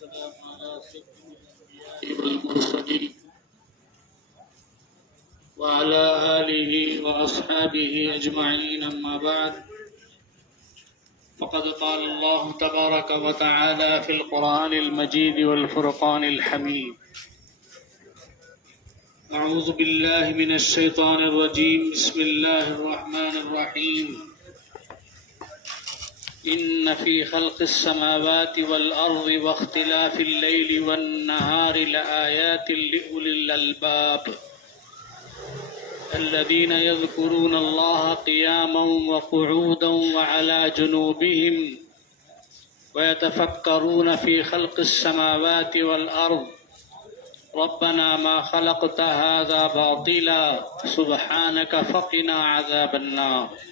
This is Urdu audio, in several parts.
والسلام على سيد الأنبياء والمرسلين وعلى آله وأصحابه أجمعين، أما بعد، فقد قال الله تبارك وتعالى في القرآن المجيد والفرقان الحميد: أعوذ بالله من الشيطان الرجيم، بسم الله الرحمن الرحيم. إن في خلق السماوات والأرض واختلاف الليل والنهار لآيات لأولي الألباب الذين يذكرون الله قياما وقعودا وعلى جنوبهم ويتفكرون في خلق السماوات والأرض ربنا ما خلقت هذا باطلا سبحانك فقنا عذاب النار.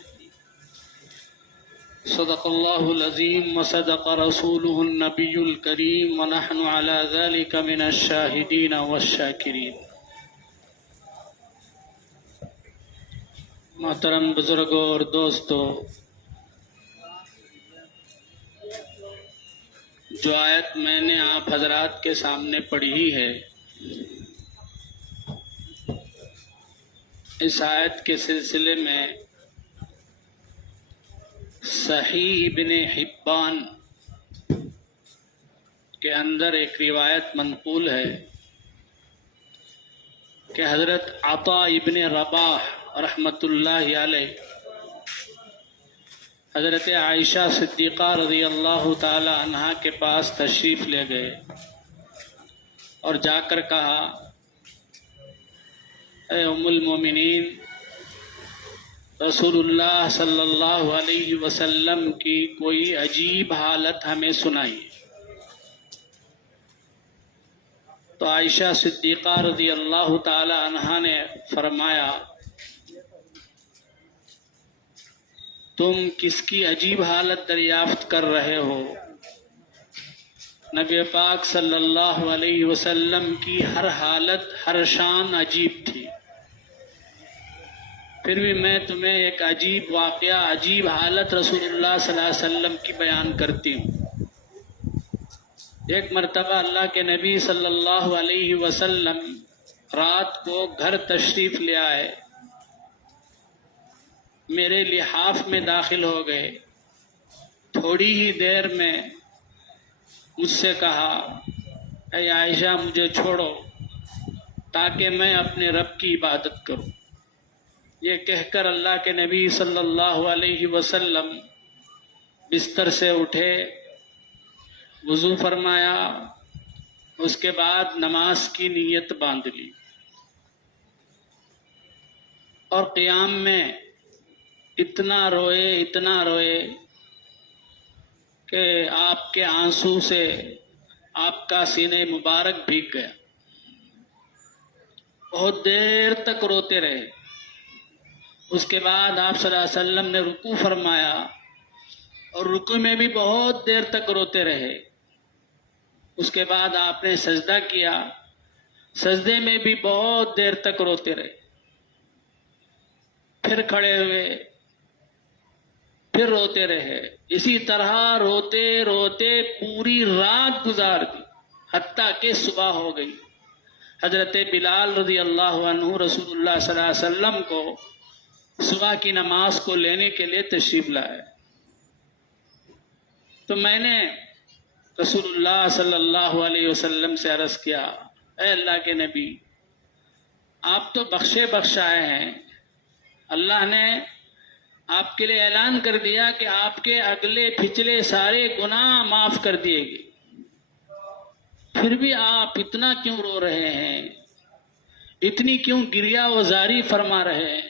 صدق الله العظيم وصدق رسوله النبي الكريم ونحن على ذلك من الشاهدين والشاكرين. محترم بزرگوں اور دوستو، جو آیت میں نے آپ حضرات کے سامنے پڑھی ہے، اس آیت کے سلسلے میں صحیح ابن حبان کے اندر ایک روایت منقول ہے کہ حضرت عطا ابن رباح رحمۃ اللہ علیہ حضرت عائشہ صدیقہ رضی اللہ تعالی عنہا کے پاس تشریف لے گئے اور جا کر کہا: اے ام المومنین، رسول اللہ صلی اللہ علیہ وسلم کی کوئی عجیب حالت ہمیں سنائیے۔ تو عائشہ صدیقہ رضی اللہ تعالی عنہا نے فرمایا: تم کس کی عجیب حالت دریافت کر رہے ہو؟ نبی پاک صلی اللہ علیہ وسلم کی ہر حالت، ہر شان عجیب تھی، پھر بھی میں تمہیں ایک عجیب واقعہ، عجیب حالت رسول اللہ صلی اللہ علیہ وسلم کی بیان کرتی ہوں۔ ایک مرتبہ اللہ کے نبی صلی اللہ علیہ وسلم رات کو گھر تشریف لے آئے، میرے لحاف میں داخل ہو گئے، تھوڑی ہی دیر میں مجھ سے کہا: اے عائشہ، مجھے چھوڑو تاکہ میں اپنے رب کی عبادت کروں۔ یہ کہہ کر اللہ کے نبی صلی اللہ علیہ وسلم بستر سے اٹھے، وضو فرمایا، اس کے بعد نماز کی نیت باندھ لی اور قیام میں اتنا روئے کہ آپ کے آنسو سے آپ کا سینہ مبارک بھیگ گیا۔ بہت دیر تک روتے رہے۔ اس کے بعد آپ صلی اللہ علیہ وسلم نے رکوع فرمایا اور رکوع میں بھی بہت دیر تک روتے رہے۔ اس کے بعد آپ نے سجدہ کیا، سجدے میں بھی بہت دیر تک روتے رہے، پھر کھڑے ہوئے، پھر روتے رہے۔ اسی طرح روتے روتے پوری رات گزار دی، حتیٰ کہ صبح ہو گئی۔ حضرت بلال رضی اللہ عنہ رسول اللہ صلی اللہ علیہ وسلم کو صبح کی نماز کو لینے کے لیے تشریف لائے، تو میں نے رسول اللہ صلی اللہ علیہ وسلم سے عرض کیا: اے اللہ کے نبی، آپ تو بخشے بخشائے ہیں، اللہ نے آپ کے لیے اعلان کر دیا کہ آپ کے اگلے پچھلے سارے گناہ معاف کر دیے گئے، پھر بھی آپ اتنا کیوں رو رہے ہیں، اتنی کیوں گریہ وزاری فرما رہے ہیں؟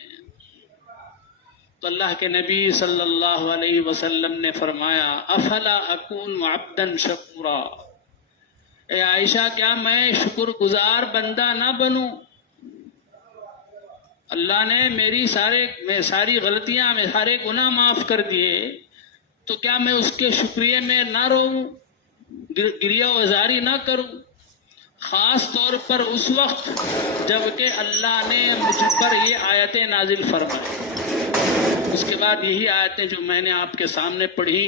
تو اللہ کے نبی صلی اللہ علیہ وسلم نے فرمایا: افلا اکون عبدا شکورا، اے عائشہ، کیا میں شکر گزار بندہ نہ بنوں؟ اللہ نے میری ساری غلطیاں، میں سارے گناہ معاف کر دیے، تو کیا میں اس کے شکریہ میں نہ روؤں، گریہ وزاری نہ کروں؟ خاص طور پر اس وقت جب کہ اللہ نے مجھ پر یہ آیتیں نازل فرمائی۔ اس کے بعد یہی آیتیں جو میں نے آپ کے سامنے پڑھی،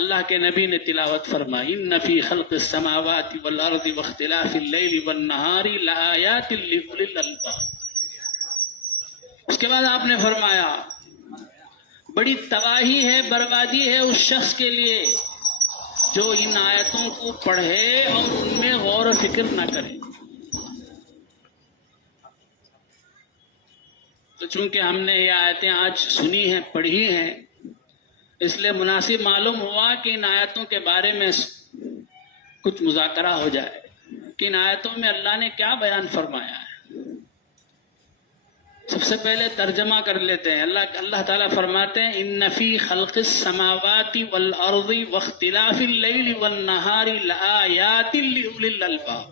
اللہ کے نبی نے تلاوت فرمائی ان فی خلق السماوات والارض واختلاف اللیل والنہار لآیات لأولی الالباب. اس کے بعد آپ نے فرمایا بڑی تباہی ہے، بربادی ہے اس شخص کے لیے جو ان آیتوں کو پڑھے اور ان میں غور و فکر نہ کرے. تو چونکہ ہم نے یہ آیتیں آج سنی ہیں، پڑھی ہیں، اس لیے مناسب معلوم ہوا کہ ان آیتوں کے بارے میں کچھ مذاکرہ ہو جائے کہ ان آیتوں میں اللہ نے کیا بیان فرمایا ہے. سب سے پہلے ترجمہ کر لیتے ہیں. اللہ تعالیٰ فرماتے ہیں ان فی خلق السماوات والارض واختلاف اللیل والنہار لآیات لأولی الالباب.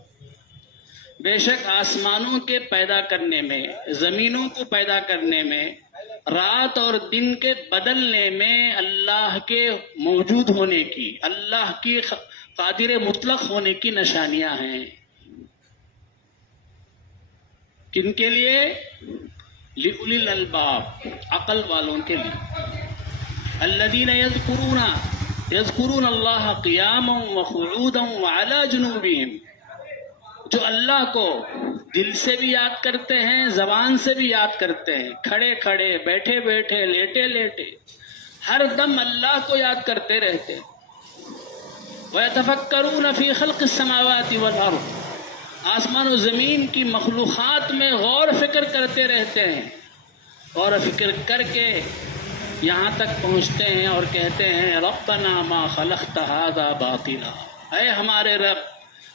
بے شک آسمانوں کے پیدا کرنے میں، زمینوں کو پیدا کرنے میں، رات اور دن کے بدلنے میں اللہ کے موجود ہونے کی، اللہ کی قادر مطلق ہونے کی نشانیاں ہیں. کن کے لیے؟ لِأُولِي الْأَلْبَابِ، عقل والوں کے لیے. الَّذِينَ يَذْكُرُونَ اللَّهَ قِيَامًا وَقُعُودًا وَعَلَى جُنُوبِهِمْ، جو اللہ کو دل سے بھی یاد کرتے ہیں، زبان سے بھی یاد کرتے ہیں، کھڑے کھڑے، بیٹھے بیٹھے، لیٹے لیٹے، ہر دم اللہ کو یاد کرتے رہتے ہیں. وَيَتَفَكَّرُونَ فِي خَلْقِ السَّمَاوَاتِ وَالْأَرْضِ، آسمان و زمین کی مخلوقات میں غور فکر کرتے رہتے ہیں. غور فکر کر کے یہاں تک پہنچتے ہیں اور کہتے ہیں ربنا ما خلقت هذا باطلا، اے ہمارے رب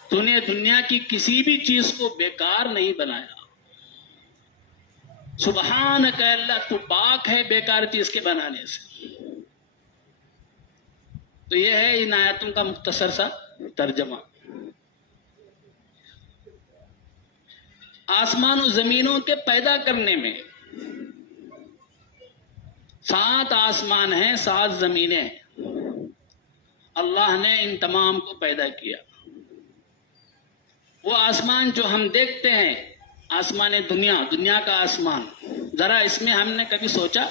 تو نے دنیا کی کسی بھی چیز کو بیکار نہیں بنایا. سبحانک اللہ، تو پاک ہے بیکار چیز کے بنانے سے. تو یہ ہے ان آیتوں کا مختصر سا ترجمہ. آسمان و زمینوں کے پیدا کرنے میں 7 آسمان ہیں، 7 زمینیں ہیں. اللہ نے ان تمام کو پیدا کیا. وہ آسمان جو ہم دیکھتے ہیں، آسمان دنیا کا آسمان، ذرا اس میں ہم نے کبھی سوچا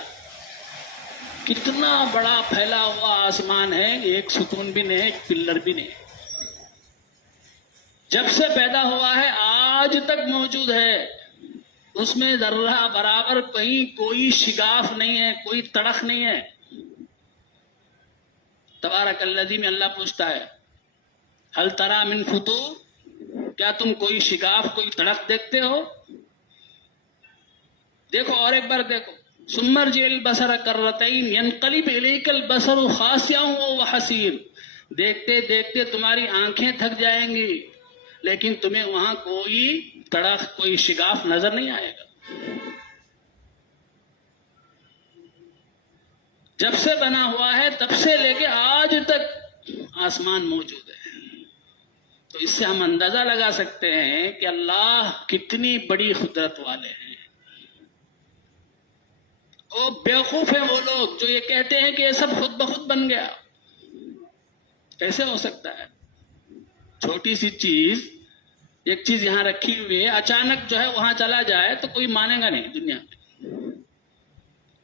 کتنا بڑا پھیلا ہوا آسمان ہے؟ ایک ستون بھی نہیں ہے، ایک پلر بھی نہیں ہے. جب سے پیدا ہوا ہے آج تک موجود ہے. اس میں ذرہ برابر کہیں کوئی شگاف نہیں ہے، کوئی تڑخ نہیں ہے. تبارک الذی میں اللہ پوچھتا ہے ہل تری من فطور، کیا تم کوئی شگاف، کوئی تڑخ دیکھتے ہو؟ دیکھو اور ایک بار دیکھو. ثم ارجع البصر کرتین ينقلب الیک البصر خاسئا وهو حسیر. دیکھتے دیکھتے تمہاری آنکھیں تھک جائیں گی لیکن تمہیں وہاں کوئی تڑخ، کوئی شگاف نظر نہیں آئے گا. جب سے بنا ہوا ہے تب سے لے کے آج تک آسمان موجود ہے. تو اس سے ہم اندازہ لگا سکتے ہیں کہ اللہ کتنی بڑی قدرت والے ہیں. اور بیوقوف ہیں وہ لوگ جو یہ کہتے ہیں کہ یہ سب خود بخود بن گیا. کیسے ہو سکتا ہے؟ چھوٹی سی چیز، ایک چیز یہاں رکھی ہوئی ہے، اچانک جو ہے وہاں چلا جائے تو کوئی مانے گا نہیں دنیا میں.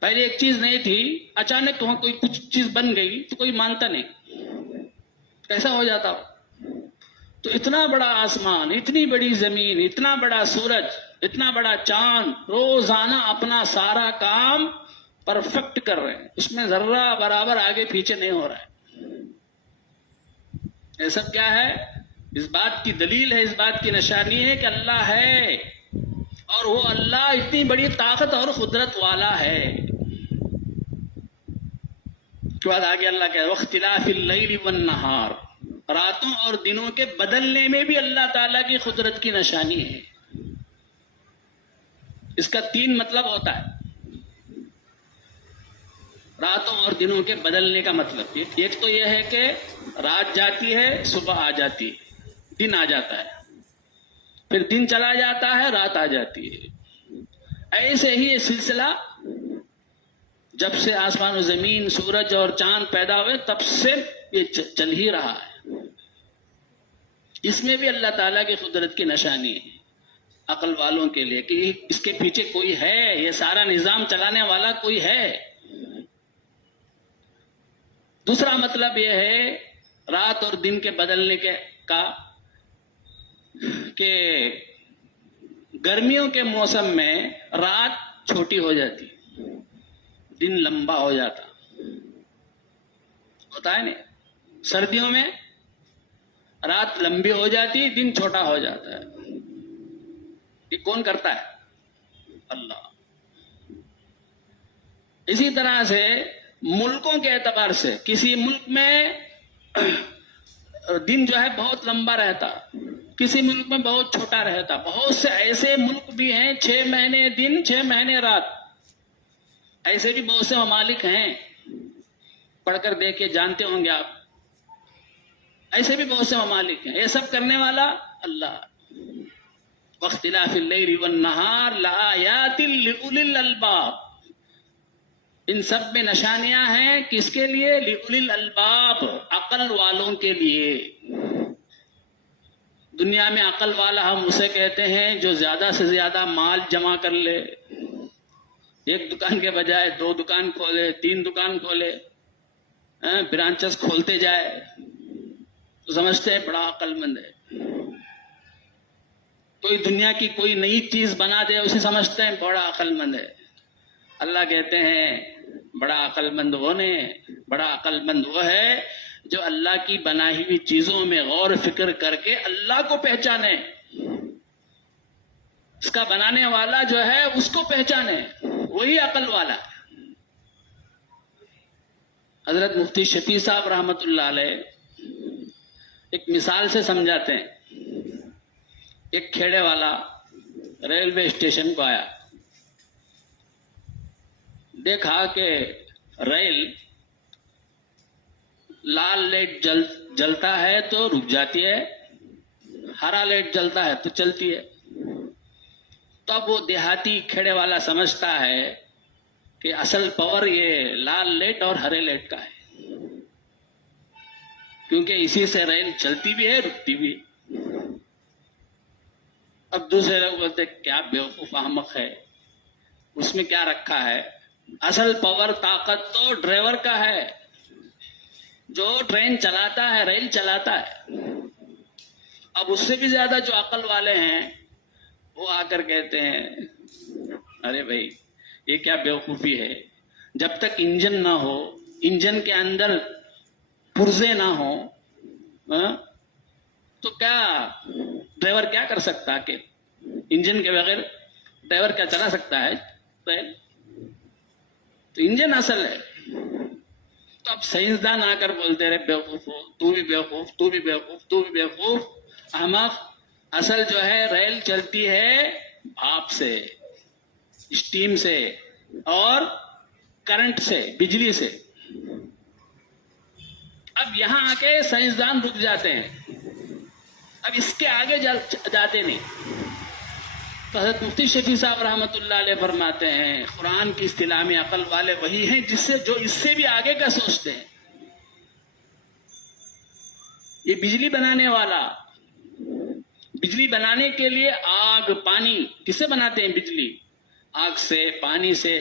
پہلے ایک چیز نہیں تھی، اچانک وہاں کوئی کچھ چیز بن گئی تو کوئی مانتا نہیں. کیسا ہو جاتا ہو؟ تو اتنا بڑا آسمان، اتنی بڑی زمین، اتنا بڑا سورج، اتنا بڑا چاند روزانہ اپنا سارا کام پرفیکٹ کر رہے ہیں. اس میں ذرہ برابر آگے پیچھے نہیں ہو رہا ہے. یہ سب کیا ہے؟ اس بات کی دلیل ہے، اس بات کی نشانی ہے کہ اللہ ہے، اور وہ اللہ اتنی بڑی طاقت اور قدرت والا ہے. اس کے بعد آگے اللہ کہہ رہا ہے واختلاف اللیل والنہار، راتوں اور دنوں کے بدلنے میں بھی اللہ تعالیٰ کی قدرت کی نشانی ہے. اس کا 3 مطلب ہوتا ہے. راتوں اور دنوں کے بدلنے کا مطلب ایک تو یہ ہے کہ رات جاتی ہے، صبح آ جاتی ہے، دن آ جاتا ہے، پھر دن چلا جاتا ہے، رات آ جاتی ہے. ایسے ہی یہ سلسلہ جب سے آسمان و زمین، سورج اور چاند پیدا ہوئے تب سے یہ چل ہی رہا ہے. اس میں بھی اللہ تعالیٰ کی قدرت کی نشانی ہے عقل والوں کے لیے کہ اس کے پیچھے کوئی ہے، یہ سارا نظام چلانے والا کوئی ہے. دوسرا مطلب یہ ہے رات اور دن کے بدلنے کا کہ گرمیوں کے موسم میں رات چھوٹی ہو جاتی، دن لمبا ہو جاتا ہوتا ہے نہیں. سردیوں میں رات لمبی ہو جاتی، دن چھوٹا ہو جاتا ہے. یہ کون کرتا ہے؟ اللہ. اسی طرح سے ملکوں کے اعتبار سے کسی ملک میں دن جو ہے بہت لمبا رہتا، کسی ملک میں بہت چھوٹا رہتا. بہت سے ایسے ملک بھی ہیں 6 مہینے دن 6 مہینے رات. ایسے بھی بہت سے ممالک ہیں، پڑھ کر دیکھے جانتے ہوں گے آپ. ایسے بھی بہت سے ممالک ہیں. یہ سب کرنے والا اللہ. واختلاف اللیل والنہار لآیات لأولی الالباب. ان سب میں نشانیاں ہیں کس کے لیے؟ لأولی الالباب، عقل والوں کے لیے. دنیا میں عقل والا ہم اسے کہتے ہیں جو زیادہ سے زیادہ مال جمع کر لے. ایک دکان کے بجائے 2 دکان کھولے، 3 دکان کھولے، برانچز کھولتے جائے تو سمجھتے ہیں بڑا عقل مند ہے. کوئی دنیا کی کوئی نئی چیز بنا دے اسے سمجھتے ہیں بڑا عقل مند ہے. اللہ کہتے ہیں بڑا عقل مند وہ نہیں، بڑا عقل مند وہ ہے جو اللہ کی بنائی ہوئی چیزوں میں غور فکر کر کے اللہ کو پہچانے، اس کا بنانے والا جو ہے اس کو پہچانے، وہی عقل والا. حضرت مفتی شفیع صاحب رحمت اللہ علیہ ایک مثال سے سمجھاتے ہیں. ایک کھیڑے والا ریلوے اسٹیشن کو آیا، دیکھا کہ ریل لال لائٹ جلتا ہے تو رک جاتی ہے، ہرا لائٹ جلتا ہے تو چلتی ہے. تب وہ دیہاتی کھیڑے والا سمجھتا ہے کہ اصل پاور یہ لال لائٹ اور ہرے لائٹ کا ہے، کیونکہ اسی سے ریل چلتی بھی ہے رکتی بھی ہے. اب دوسرے لوگ بولتے کیا بیوقوف احمق ہے، اس میں کیا رکھا ہے؟ اصل پاور طاقت تو ڈرائیور کا ہے، جو ٹرین چلاتا ہے ریل چلاتا ہے. اب اس سے بھی زیادہ جو عقل والے ہیں وہ آ کر کہتے ہیں ارے بھائی یہ کیا بیوقوفی ہے، جب تک انجن نہ ہو، انجن کے اندر پرزے نہ ہو تو کیا ڈرائیور کیا کر سکتا؟ کہ انجن کے بغیر ڈرائیور کیا چلا سکتا ہے؟ تو انجن اصل ہے. تو اب سائنسدان آ کر بولتے رہے بیوقوف ہو، تو بھی بیوقوف، تو بھی بیوقوف، تو بھی بیوقوف. احمق، اصل جو ہے ریل چلتی ہے بھاپ سے، اسٹیم سے اور کرنٹ سے، بجلی سے. اب یہاں آ کے سائنسدان رک جاتے ہیں، اب اس کے آگے جاتے نہیں. تو حضرت مفتی شفیع صاحب رحمت اللہ علیہ فرماتے ہیں قرآن کی اصطلاح میں عقل والے وہی ہیں جو اس سے بھی آگے کا سوچتے ہیں. یہ بجلی بنانے والا، بجلی بنانے کے لیے آگ پانی کس سے بناتے ہیں؟ بجلی آگ سے، پانی سے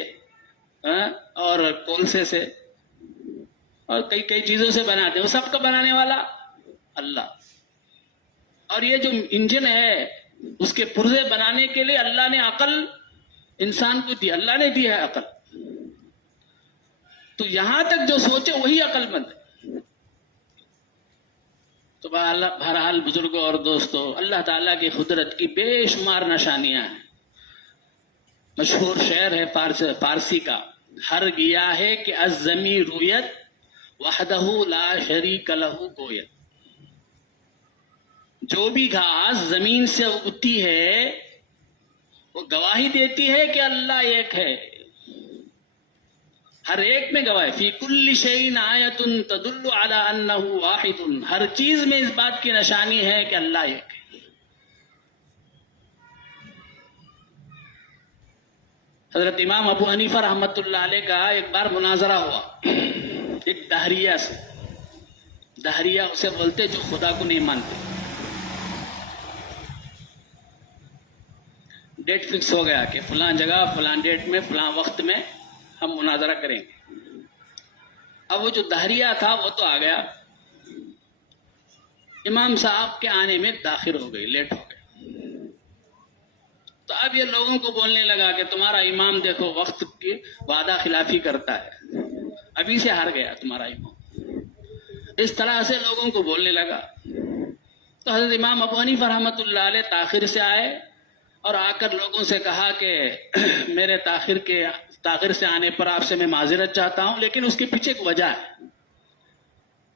اور کولسے سے اور کئی چیزوں سے بناتے ہیں. وہ سب کا بنانے والا اللہ. اور یہ جو انجن ہے اس کے پرزے بنانے کے لیے اللہ نے عقل انسان کو دی، اللہ نے دی ہے عقل. تو یہاں تک جو سوچے وہی عقل مند ہے. تو بہرحال بزرگوں اور دوستوں، اللہ تعالیٰ کی قدرت کی بے شمار نشانیاں ہیں. مشہور شعر ہے فارسی کا، ہر گیا ہے کہ الزمی رویت وحدہ لا شریک لہ گویت. جو بھی گھاس زمین سے اگتی ہے وہ گواہی دیتی ہے کہ اللہ ایک ہے. ہر ایک میں گواہی، فی کل شیء آیۃ تدل علی انہ واحد. ہر چیز میں اس بات کی نشانی ہے کہ اللہ ایک ہے. حضرت امام ابو حنیفہ رحمت اللہ علیہ کا ایک بار مناظرہ ہوا ایک دہریہ سے. دہریہ اسے بولتے جو خدا کو نہیں مانتے. ڈیٹ فکس ہو گیا کہ فلاں جگہ فلاں ڈیٹ میں فلاں وقت میں ہم مناظرہ کریں گے. اب وہ جو دہریہ تھا وہ تو آ گیا، امام صاحب کے آنے میں تاخیر ہو گئی، لیٹ ہو گئے، تو اب یہ لوگوں کو بولنے لگا کہ تمہارا امام دیکھو وقت کی وعدہ خلافی کرتا ہے، ابھی سے ہار گیا تمہارا امام، اس طرح سے لوگوں کو بولنے لگا۔ تو حضرت امام ابو حنیفہ رحمۃ اللہ علیہ تاخیر سے آئے اور آ کر لوگوں سے کہا کہ میرے تاخیر سے آنے پر آپ سے میں معذرت چاہتا ہوں، لیکن اس کے پیچھے ایک وجہ ہے،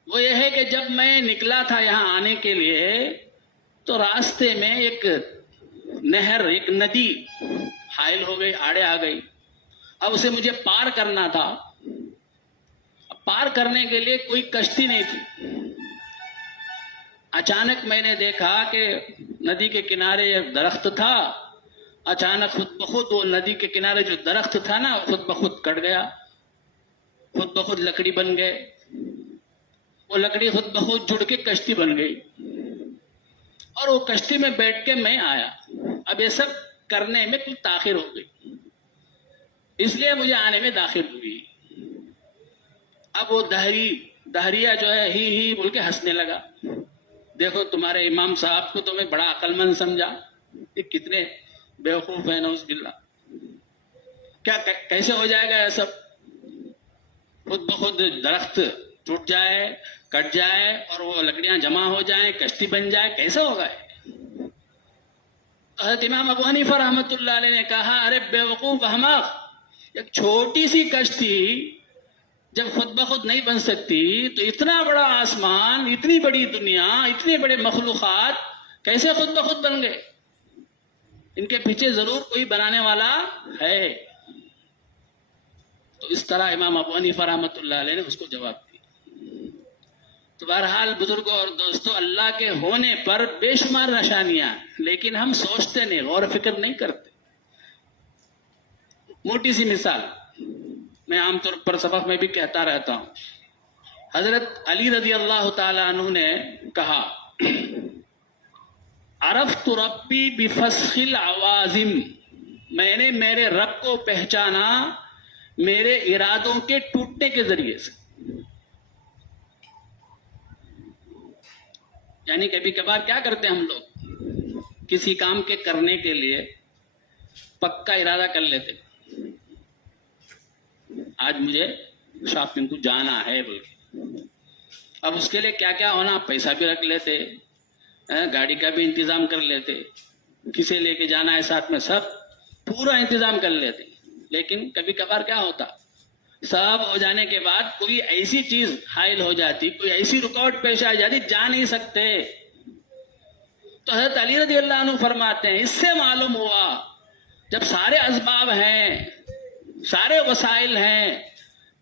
وہ یہ ہے کہ جب میں نکلا تھا یہاں آنے کے لیے تو راستے میں ایک نہر، ایک ندی حائل ہو گئی، آڑے آ گئی، اب اسے مجھے پار کرنا تھا، پار کرنے کے لیے کوئی کشتی نہیں تھی۔ اچانک میں نے دیکھا کہ ندی کے کنارے ایک درخت تھا، اچانک خود بخود وہ ندی کے کنارے جو درخت تھا نا خود بخود کٹ گیا، خود بخود لکڑی بن گئے، وہ لکڑی خود بخود جڑ کے کشتی بن گئی، اور وہ کشتی میں بیٹھ کے میں آیا۔ اب یہ سب کرنے میں کچھ تاخیر ہو گئی، اس لیے مجھے آنے میں تاخیر ہوئی۔ اب وہ دہریہ جو ہے ہی بول کے ہنسنے لگا، دیکھو تمہارے امام صاحب کو تو میں بڑا عقل مند سمجھا، یہ کتنے بیوقوف ہیں، نعوذ باللہ، کیا کیسے ہو جائے گا یہ سب، خود بخود درخت ٹوٹ جائے، کٹ جائے اور وہ لکڑیاں جمع ہو جائیں، کشتی بن جائے، کیسے ہوگا یہ؟ حضرت امام ابو حنیفہ رحمۃ اللہ علیہ نے کہا، ارے بیوقوف احمق، ایک چھوٹی سی کشتی جب خود بخود نہیں بن سکتی تو اتنا بڑا آسمان، اتنی بڑی دنیا، اتنے بڑے مخلوقات کیسے خود بخود بن گئے؟ ان کے پیچھے ضرور کوئی بنانے والا ہے۔ تو اس طرح امام ابو حنیفہ رحمۃ اللہ علیہ نے اس کو جواب دیا۔ تو بہرحال بزرگوں اور دوستوں، اللہ کے ہونے پر بے شمار نشانیاں، لیکن ہم سوچتے نہیں، غور و فکر نہیں کرتے۔ موٹی سی مثال میں عام طور پر سبق میں بھی کہتا رہتا ہوں، حضرت علی رضی اللہ تعالی عنہ نے کہا، عرفت ربی بفسخ العوازم، میں نے میرے رب کو پہچانا میرے ارادوں کے ٹوٹنے کے ذریعے سے۔ یعنی کبھی کبھار کیا کرتے ہیں ہم لوگ، کسی کام کے کرنے کے لیے پکا ارادہ کر لیتے، آج مجھے شاپنگ کو جانا ہے بول کے، اب اس کے لیے کیا کیا ہونا، پیسہ بھی رکھ لیتے، گاڑی کا بھی انتظام کر لیتے، کسے لے کے جانا ہے ساتھ میں، سب پورا انتظام کر لیتے۔ لیکن کبھی کبھار کیا ہوتا، سب ہو جانے کے بعد کوئی ایسی چیز حائل ہو جاتی، کوئی ایسی رکاوٹ پیش آ جاتی، جا نہیں سکتے۔ تو حضرت علی رضی اللہ عنہ فرماتے ہیں، اس سے معلوم ہوا جب سارے اسباب ہیں، سارے وسائل ہیں،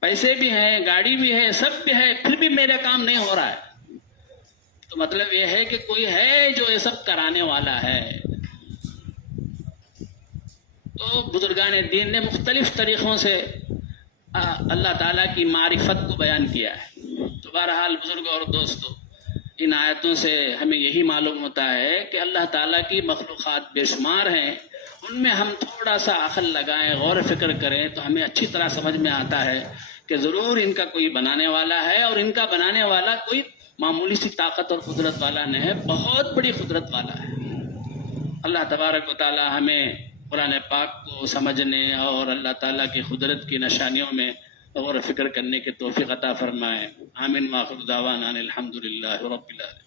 پیسے بھی ہیں، گاڑی بھی ہے، سب بھی ہے، پھر بھی میرا کام نہیں ہو رہا ہے، تو مطلب یہ ہے کہ کوئی ہے جو یہ سب کرانے والا ہے۔ تو بزرگان دین نے مختلف طریقوں سے اللہ تعالیٰ کی معرفت کو بیان کیا ہے۔ تو بہرحال بزرگوں اور دوستوں، ان آیتوں سے ہمیں یہی معلوم ہوتا ہے کہ اللہ تعالیٰ کی مخلوقات بے شمار ہیں، ان میں ہم تھوڑا سا عقل لگائیں، غور و فکر کریں تو ہمیں اچھی طرح سمجھ میں آتا ہے کہ ضرور ان کا کوئی بنانے والا ہے، اور ان کا بنانے والا کوئی معمولی سی طاقت اور قدرت والا نہیں ہے، بہت بڑی قدرت والا ہے۔ اللہ تبارک و تعالی ہمیں قرآن پاک کو سمجھنے اور اللہ تعالیٰ کی قدرت کی نشانیوں میں غور و فکر کرنے کی توفیق عطا فرمائے۔ آمین۔ وآخر دعوانا الحمدللہ رب العالمین۔